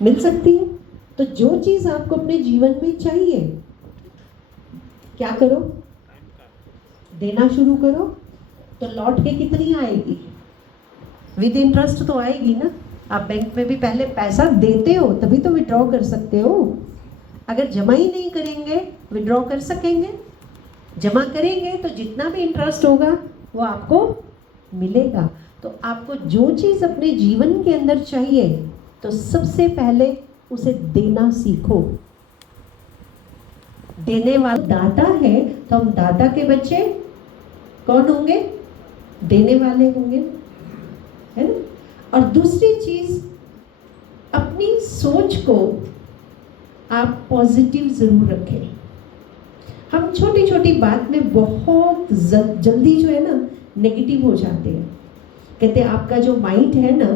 मिल सकती है। तो जो चीज आपको अपने जीवन में चाहिए, क्या करो, देना शुरू करो, तो लौट के कितनी आएगी? विद इंटरेस्ट तो आएगी ना। आप बैंक में भी पहले पैसा देते हो तभी तो विड्रॉ कर सकते हो। अगर जमा ही नहीं करेंगे विड्रॉ कर सकेंगे? जमा करेंगे तो जितना भी इंटरेस्ट होगा वो आपको मिलेगा। तो आपको जो चीज़ अपने जीवन के अंदर चाहिए तो सबसे पहले उसे देना सीखो। देने वाला दाता है तो हम दाता के बच्चे कौन होंगे? देने वाले होंगे, है ना। और दूसरी चीज, अपनी सोच को आप पॉजिटिव जरूर रखें। हम छोटी छोटी बात में बहुत जल्दी जो है ना नेगेटिव हो जाते हैं। कहते हैं आपका जो माइंड है ना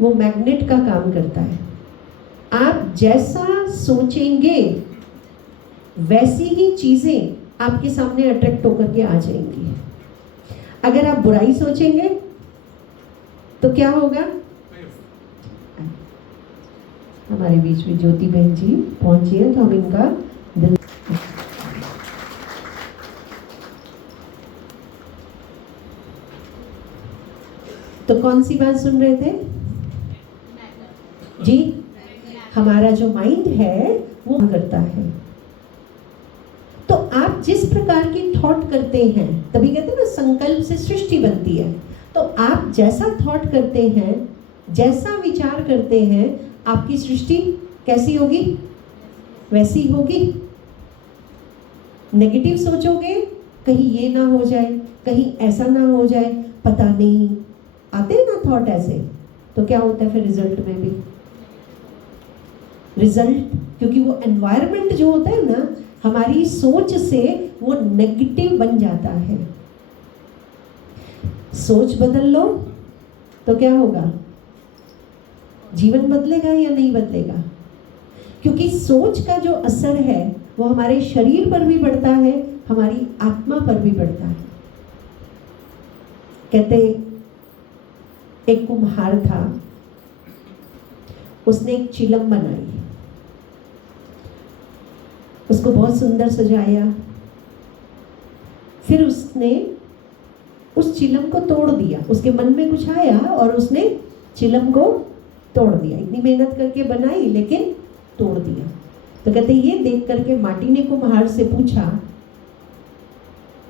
वो मैग्नेट का काम करता है। आप जैसा सोचेंगे वैसी ही चीजें आपके सामने अट्रैक्ट होकर के आ जाएंगी। अगर आप बुराई सोचेंगे तो क्या होगा? हमारे बीच में ज्योति बहन जी पहुंची है तो हम इनका दिल। तो कौन सी बात सुन रहे थे जी? हमारा जो माइंड है वो करता है। तो आप जिस प्रकार की थॉट करते हैं, तभी कहते हैं ना संकल्प से सृष्टि बनती है। तो आप जैसा थॉट करते हैं, जैसा विचार करते हैं, आपकी सृष्टि कैसी होगी? वैसी होगी। नेगेटिव सोचोगे, कहीं ये ना हो जाए, कहीं ऐसा ना हो जाए, पता नहीं, आते हैं ना थॉट ऐसे, तो क्या होता है फिर रिजल्ट में भी? रिजल्ट, क्योंकि वो एनवायरनमेंट जो होता है ना हमारी सोच से वो नेगेटिव बन जाता है। सोच बदल लो तो क्या होगा? जीवन बदलेगा या नहीं बदलेगा? क्योंकि सोच का जो असर है वो हमारे शरीर पर भी पड़ता है, हमारी आत्मा पर भी पड़ता है। कहते एक कुम्हार था, उसने एक चिलम बनाई, उसको बहुत सुंदर सजाया, फिर उसने उस चिलम को तोड़ दिया। उसके मन में कुछ आया और उसने चिलम को तोड़ दिया। इतनी मेहनत करके बनाई लेकिन तोड़ दिया। तो कहते ये देख करके माटी ने कुम्हार से पूछा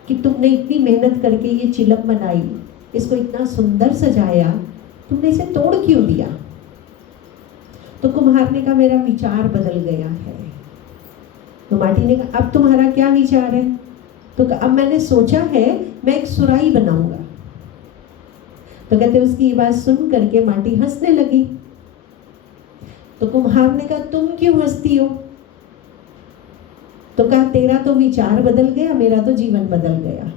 कि तुमने इतनी मेहनत करके ये चिलम बनाई, इसको इतना सुंदर सजाया, तुमने इसे तोड़ क्यों दिया? तो कुम्हार ने कहा मेरा विचार बदल गया है। तो माटी ने कहा अब तुम्हारा क्या विचार है? तो अब मैंने सोचा है मैं एक सुराही बनाऊंगा। तो कहते उसकी ये बात सुन करके माटी हंसने लगी। तो कुम्हार ने कहा तुम क्यों हंसती हो? तो कहा तेरा तो विचार बदल गया, मेरा तो जीवन बदल गया।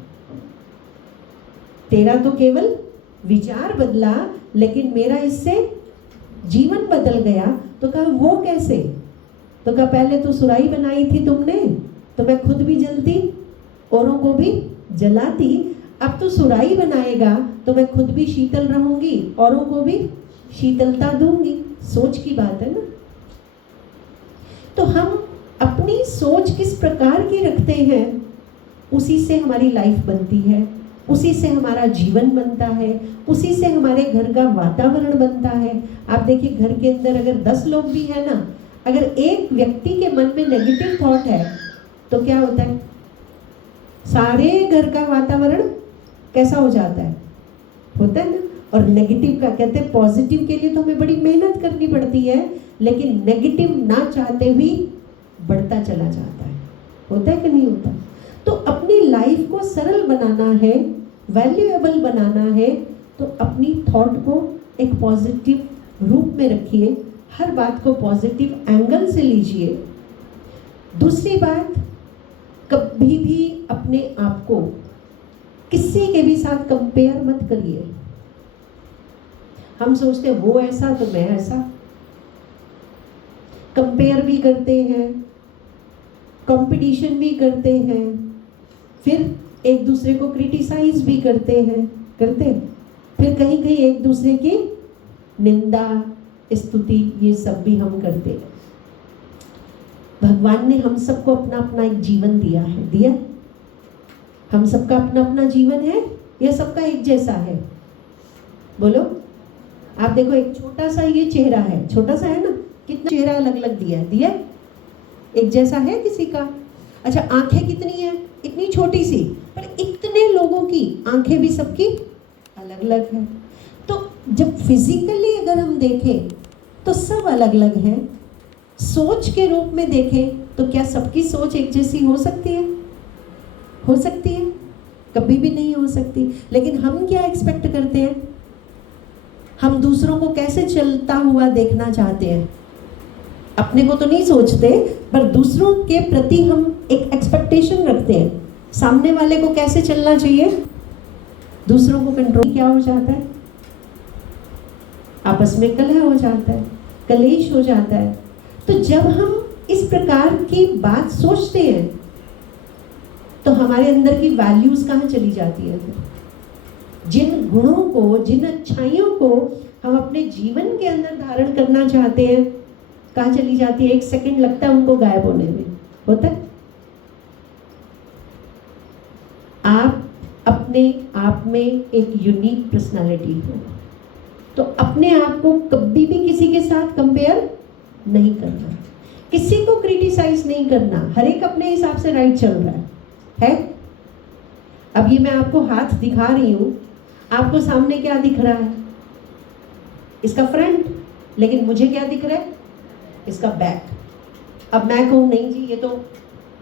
तेरा तो केवल विचार बदला लेकिन मेरा इससे जीवन बदल गया। तो कहा वो कैसे? तो कहा पहले तो सुराही बनाई थी तुमने तो मैं खुद भी जलती, औरों को भी जलाती। अब तो सुराही बनाएगा तो मैं खुद भी शीतल रहूंगी, औरों को भी शीतलता दूंगी। सोच की बात है ना। तो हम अपनी सोच किस प्रकार की रखते हैं उसी से हमारी लाइफ बनती है, उसी से हमारा जीवन बनता है, उसी से हमारे घर का वातावरण बनता है। आप देखिए घर के अंदर अगर 10 लोग भी है ना, अगर एक व्यक्ति के मन में नेगेटिव थॉट है तो क्या होता है? सारे घर का वातावरण कैसा हो जाता है? होता है ना। और नेगेटिव का कहते हैं पॉजिटिव के लिए तो हमें बड़ी मेहनत करनी पड़ती है, लेकिन नेगेटिव ना चाहते हुए बढ़ता चला जाता है। होता है कि नहीं होता? तो अपनी लाइफ को सरल बनाना है, वैल्यूएबल बनाना है, तो अपनी थॉट को एक पॉजिटिव रूप में रखिए। हर बात को पॉजिटिव एंगल से लीजिए। दूसरी बात, कभी भी अपने आप को किसी के भी साथ कंपेयर मत करिए। हम सोचते हैं वो ऐसा तो मैं ऐसा, कंपेयर भी करते हैं, कंपटीशन भी करते हैं, फिर एक दूसरे को क्रिटिसाइज भी करते हैं, फिर कहीं कहीं एक दूसरे की निंदा, स्तुति ये सब भी हम करते हैं। भगवान ने हम सबको अपना अपना एक जीवन दिया। हम सबका अपना अपना जीवन है या सबका एक जैसा है? बोलो। आप देखो, एक छोटा सा ये चेहरा है, छोटा सा है ना, कितना चेहरा अलग अलग दिया है? एक जैसा है किसी का? अच्छा, आंखें कितनी है? इतनी छोटी सी, पर इतने लोगों की आंखें भी सबकी अलग अलग है। तो जब फिजिकली अगर हम देखें तो सब अलग अलग है। सोच के रूप में देखें तो क्या सबकी सोच एक जैसी हो सकती है? हो सकती है? कभी भी नहीं हो सकती। लेकिन हम क्या एक्सपेक्ट करते हैं? हम दूसरों को कैसे चलता हुआ देखना चाहते हैं? अपने को तो नहीं सोचते, पर दूसरों के प्रति हम एक एक्सपेक्टेशन रखते हैं, सामने वाले को कैसे चलना चाहिए। दूसरों को कंट्रोल क्या हो जाता है? आपस में कलह हो जाता है, कलेश हो जाता है। तो जब हम इस प्रकार की बात सोचते हैं तो हमारे अंदर की वैल्यूज कहाँ चली जाती है? जिन गुणों को, जिन अच्छाइयों को हम अपने जीवन के अंदर धारण करना चाहते हैं, कहाँ चली जाती है? एक सेकंड लगता है उनको गायब होने में। होता है? आप अपने आप में एक यूनिक पर्सनालिटी हो, तो अपने आप को कभी भी किसी के साथ कंपेयर नहीं करना, किसी को क्रिटिसाइज नहीं करना। हर एक अपने हिसाब से राइट चल रहा है? अब ये मैं आपको हाथ दिखा रही हूँ, आपको सामने क्या दिख रहा है? इसका फ्रंट, लेकिन मुझे क्या दिख रहा है? इसका बैक। अब मैं कहूँ नहीं जी ये तो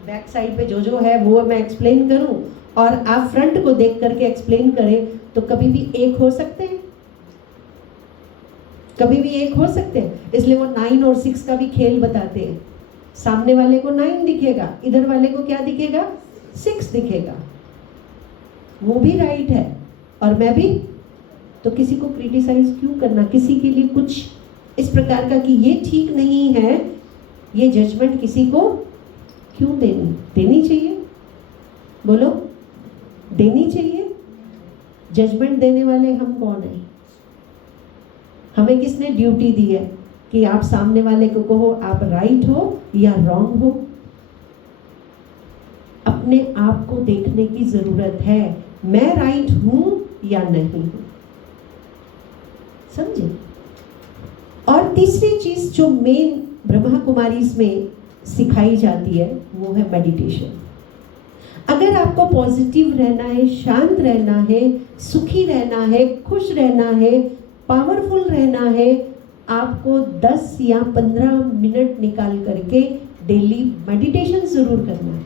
बैक साइड पे जो है वो मैं एक्सप्लेन करूँ और आप फ्रंट को देख करके एक्सप्लेन करें, तो कभी भी एक हो सकते हैं? कभी भी एक हो सकते हैं? इसलिए वो 9 और 6 का भी खेल बताते हैं। सामने वाले को 9 दिखेगा, इधर वाले को क्या दिखेगा? 6 दिखेगा। वो भी राइट है और मैं भी। तो किसी को क्रिटिसाइज क्यों करना? किसी के लिए कुछ इस प्रकार का कि ये ठीक नहीं है, ये जजमेंट किसी को क्यों देनी चाहिए? बोलो, देनी चाहिए? जजमेंट देने वाले हम कौन हैं? हमें किसने ड्यूटी दी है कि आप सामने वाले को कहो आप राइट हो या रॉन्ग हो? अपने आप को देखने की जरूरत है, मैं राइट हूं या नहीं हूं। समझे? और तीसरी चीज जो मेन ब्रह्मा कुमारीज में सिखाई जाती है वो है मेडिटेशन। अगर आपको पॉजिटिव रहना है, शांत रहना है, सुखी रहना है, खुश रहना है, पावरफुल रहना है, आपको 10 या 15 मिनट निकाल करके डेली मेडिटेशन जरूर करना है।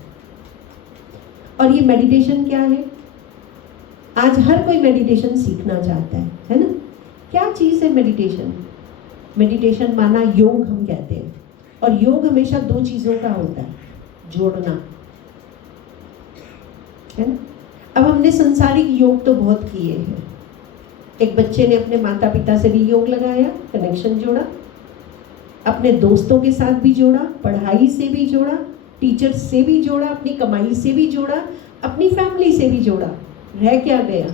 और ये मेडिटेशन क्या है? आज हर कोई मेडिटेशन सीखना चाहता है ना? क्या चीज़ है मेडिटेशन? मेडिटेशन माना योग हम कहते हैं, और योग हमेशा 2 चीज़ों का होता है, जोड़ना, है ना? अब हमने संसारिक योग तो बहुत किए हैं। एक बच्चे ने अपने माता पिता से भी योग लगाया, कनेक्शन जोड़ा, अपने दोस्तों के साथ भी जोड़ा, पढ़ाई से भी जोड़ा, टीचर्स से भी जोड़ा, अपनी कमाई से भी जोड़ा, अपनी फैमिली से भी जोड़ा। रह क्या गया?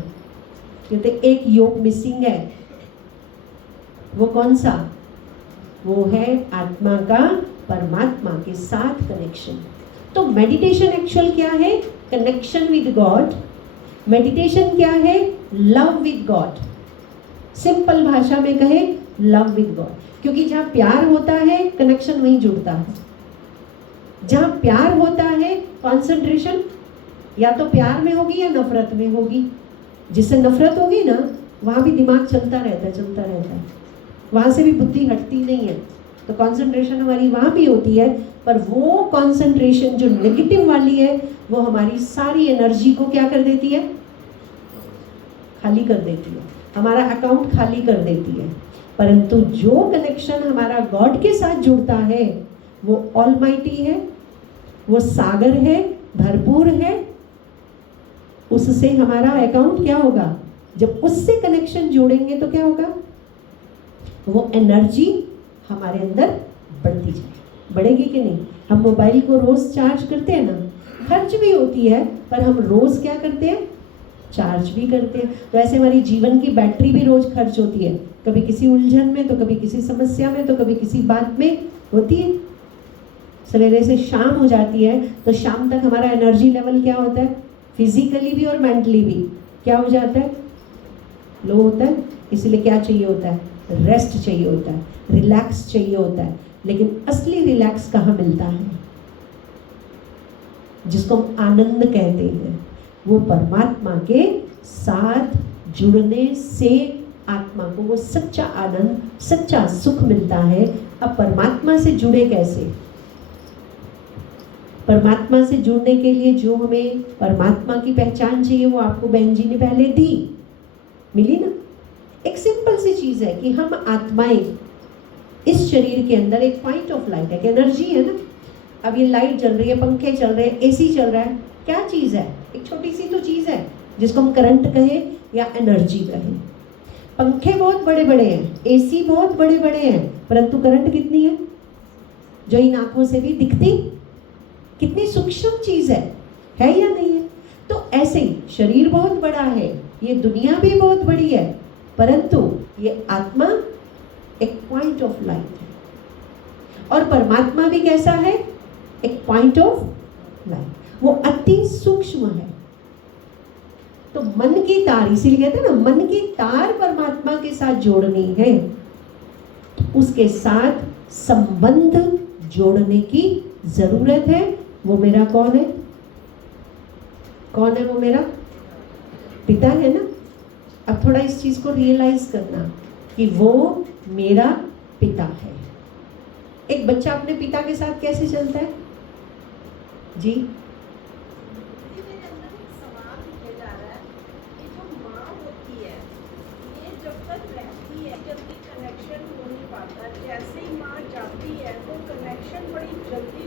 कहते एक योग मिसिंग है। वो कौन सा? वो है आत्मा का परमात्मा के साथ कनेक्शन। तो मेडिटेशन एक्चुअल क्या है? Connection with God. मेडिटेशन क्या है? Love with God. सिंपल भाषा में कहे, लव विद गॉड। क्योंकि जहाँ प्यार होता है कनेक्शन वहीं जुड़ता है। जहाँ प्यार होता है कंसंट्रेशन या तो प्यार में होगी या नफरत में होगी। जिससे नफरत होगी ना, वहाँ भी दिमाग चलता रहता है, वहाँ से भी बुद्धि हटती नहीं है। तो कंसंट्रेशन हमारी वहाँ भी होती है, पर वो कंसंट्रेशन जो नेगेटिव वाली है वो हमारी सारी एनर्जी को क्या कर देती है? खाली कर देती है, हमारा अकाउंट खाली कर देती है। परंतु जो कनेक्शन हमारा गॉड के साथ जुड़ता है वो ऑलमाइटी है, वो सागर है, भरपूर है। उससे हमारा अकाउंट क्या होगा? जब उससे कनेक्शन जोड़ेंगे तो क्या होगा? वो एनर्जी हमारे अंदर बढ़ती जाए। बढ़ेगी कि नहीं? हम मोबाइल को रोज चार्ज करते हैं ना, खर्च भी होती है, पर हम रोज क्या करते हैं? चार्ज भी करते हैं। तो ऐसे हमारी जीवन की बैटरी भी रोज खर्च होती है, कभी किसी उलझन में, तो कभी किसी समस्या में, तो कभी किसी बात में होती है। सवेरे से शाम हो जाती है तो शाम तक हमारा एनर्जी लेवल क्या होता है, फिजिकली भी और मेंटली भी क्या हो जाता है, लो होता है। इसलिए क्या चाहिए होता है, रेस्ट चाहिए होता है, रिलैक्स चाहिए होता है। लेकिन असली रिलैक्स कहाँ मिलता है, जिसको हम आनंद कहते हैं, वो परमात्मा के साथ जुड़ने से आत्मा को वो सच्चा आनंद, सच्चा सुख मिलता है। अब परमात्मा से जुड़े कैसे, परमात्मा से जुड़ने के लिए जो हमें परमात्मा की पहचान चाहिए वो आपको बहन जी ने पहले दी, मिली ना। एक सिंपल सी चीज है कि हम आत्माएं इस शरीर के अंदर एक पॉइंट ऑफ लाइट है, एक एनर्जी है ना। अब ये लाइट जल रही है, पंखे चल रहे हैं, एसी चल रहा है, क्या चीज है, एक छोटी सी तो चीज है जिसको हम करंट कहें या एनर्जी कहें। पंखे बहुत बड़े बड़े हैं, एसी बहुत बड़े बड़े हैं, परंतु करंट कितनी है, जो इन आंखों से भी दिखती, कितनी सूक्ष्म चीज है या नहीं है। तो ऐसे ही शरीर बहुत बड़ा है, ये दुनिया भी बहुत बड़ी है, परंतु ये आत्मा एक पॉइंट ऑफ लाइट है। और परमात्मा भी कैसा है, एक पॉइंट ऑफ लाइट, वो अति सूक्ष्म है। तो मन की तार, इसीलिए कहते हैं ना, मन की तार परमात्मा के साथ जोड़नी है, उसके साथ संबंध जोड़ने की जरूरत है। वो मेरा कौन है, कौन है वो मेरा पिता है ना। अब थोड़ा इस चीज को रियलाइज करना कि वो मेरा पिता है। एक बच्चा अपने पिता के साथ कैसे चलता है जी, जल्दी